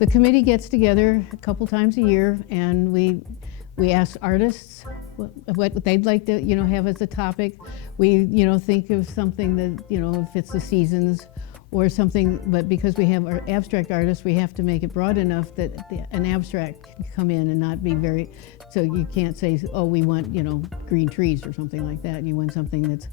The committee gets together a couple times a year, and we ask artists what they'd like to, have as a topic. We, think of something that, if it's the seasons or something, but because we have our abstract artists, we have to make it broad enough that an abstract can come in and not be very, so you can't say, oh, we want, green trees or something like that. You want something that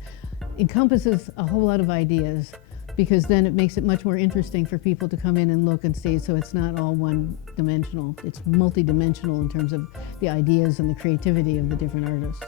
encompasses a whole lot of ideas, because then it makes it much more interesting for people to come in and look and see, so it's not all one-dimensional. It's multi-dimensional in terms of the ideas and the creativity of the different artists.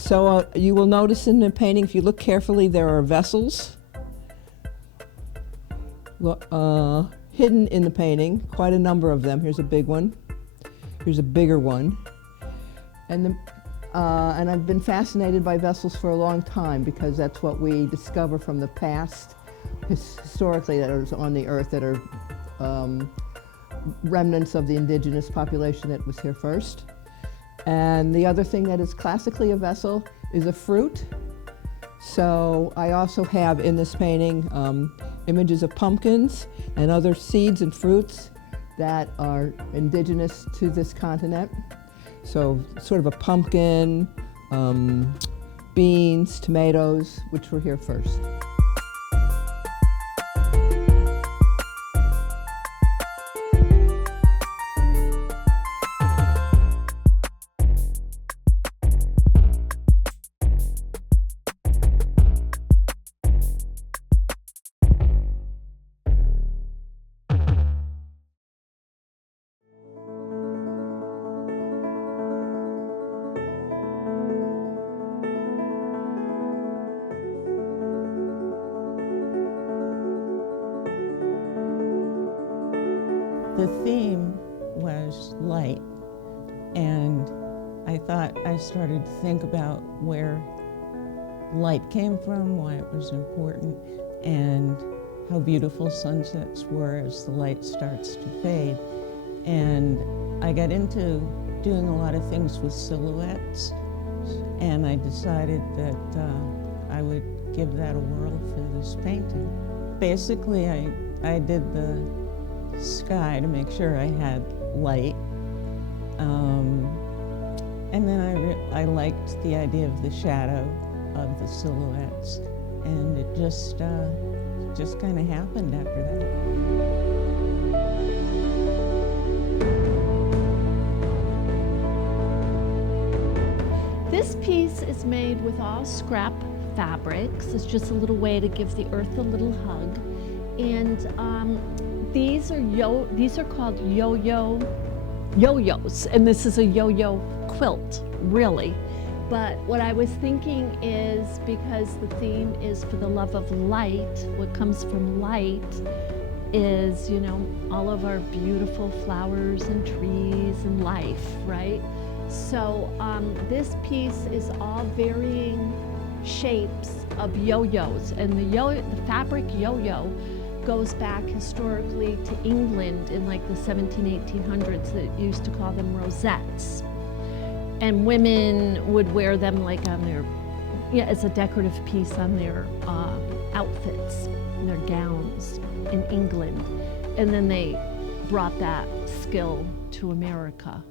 So you will notice in the painting, if you look carefully, there are vessels hidden in the painting, quite a number of them. Here's a big one. Here's a bigger one. And I've been fascinated by vessels for a long time, because that's what we discover from the past, historically, that is on the earth, that are remnants of the indigenous population that was here first. And the other thing that is classically a vessel is a fruit. So I also have in this painting images of pumpkins and other seeds and fruits that are indigenous to this continent. So sort of a pumpkin, beans, tomatoes, which were here first. The theme was light, and I started to think about where light came from, why it was important, and how beautiful sunsets were as the light starts to fade. And I got into doing a lot of things with silhouettes, and I decided that I would give that a whirl for this painting. Basically, I did the sky to make sure I had light. And then I liked the idea of the shadow of the silhouettes, and it just kind of happened after that. This piece is made with all scrap fabrics. It's just a little way to give the earth a little hug. And these are called yo-yos, and this is a yo-yo quilt, really. But what I was thinking is, because the theme is for the love of light, what comes from light is, all of our beautiful flowers and trees and life, right? So this piece is all varying shapes of yo-yos, and the fabric yo-yo goes back historically to England in like the 1800s. That used to call them rosettes. And women would wear them like on their, as a decorative piece on their outfits, their gowns in England. And then they brought that skill to America.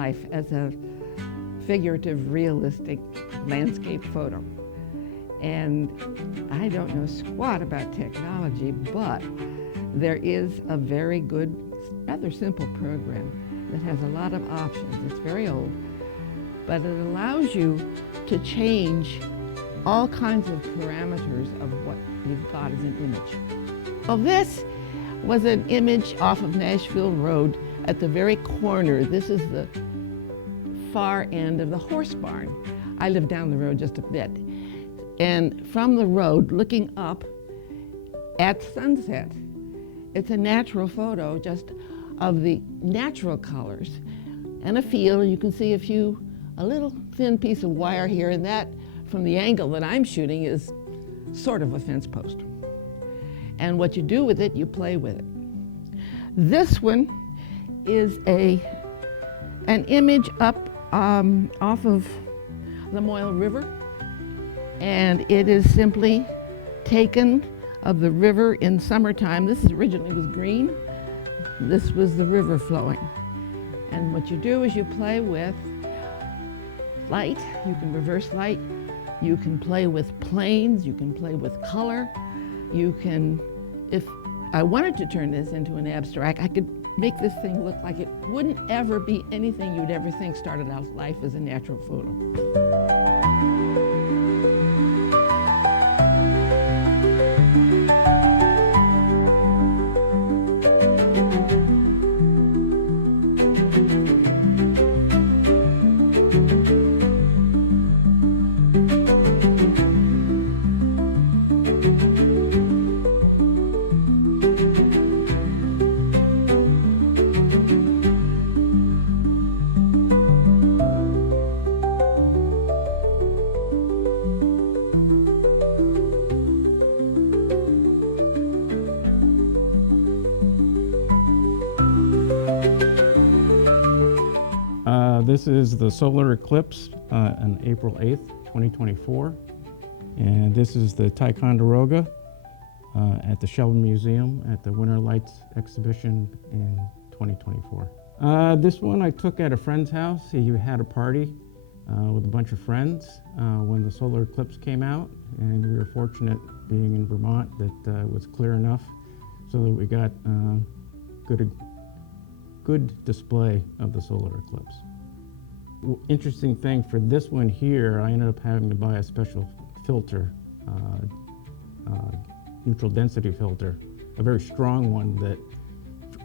life as a figurative, realistic landscape photo. And I don't know squat about technology, but there is a very good, rather simple program that has a lot of options. It's very old, but it allows you to change all kinds of parameters of what you've got as an image. Well, this was an image off of Nashville Road at the very corner. This is the far end of the horse barn. I live down the road just a bit. And from the road, looking up at sunset, it's a natural photo just of the natural colors and a field. You can see a little thin piece of wire here, and that, from the angle that I'm shooting, is sort of a fence post. And what you do with it, you play with it. This one is an image up off of the Moyle River, and it is simply taken of the river in summertime. This originally was green. This was the river flowing. And what you do is you play with light. You can reverse light. You can play with planes. You can play with color. You can, if I wanted to turn this into an abstract, I could make this thing look like it wouldn't ever be anything you'd ever think started out life as a natural photo. This is the solar eclipse on April 8th, 2024. And this is the Ticonderoga at the Sheldon Museum at the Winter Lights exhibition in 2024. This one I took at a friend's house. He had a party with a bunch of friends when the solar eclipse came out. And we were fortunate, being in Vermont, that it was clear enough so that we got good display of the solar eclipse. Interesting thing for this one here, I ended up having to buy a special filter, neutral density filter, a very strong one that,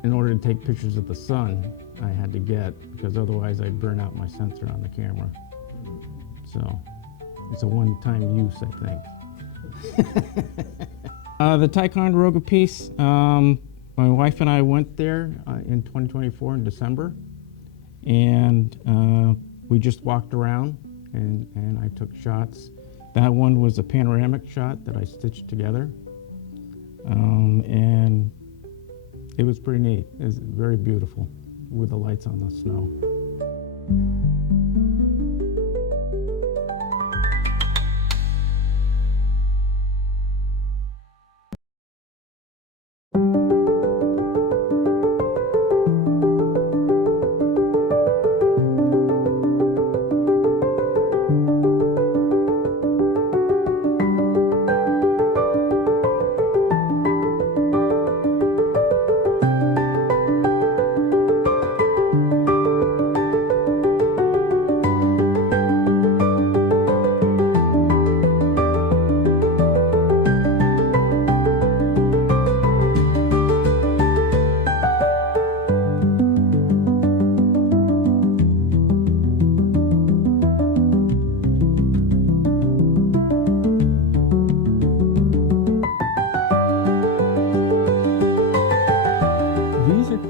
in order to take pictures of the sun, I had to get, because otherwise I'd burn out my sensor on the camera. So it's a one-time use, I think. The Ticonderoga piece, my wife and I went there in 2024 in December, and we just walked around and I took shots. That one was a panoramic shot that I stitched together, and it was pretty neat. It was very beautiful with the lights on the snow.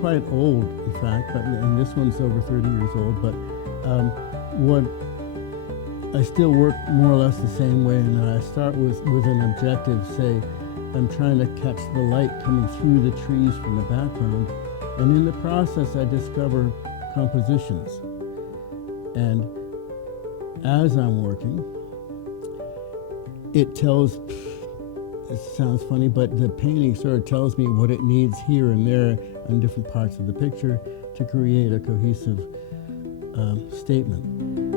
Quite old, in fact, and this one's over 30 years old, but I still work more or less the same way, and I start with an objective. Say, I'm trying to catch the light coming through the trees from the background, and in the process I discover compositions. And as I'm working, it sounds funny, but the painting sort of tells me what it needs here and there on different parts of the picture to create a cohesive statement.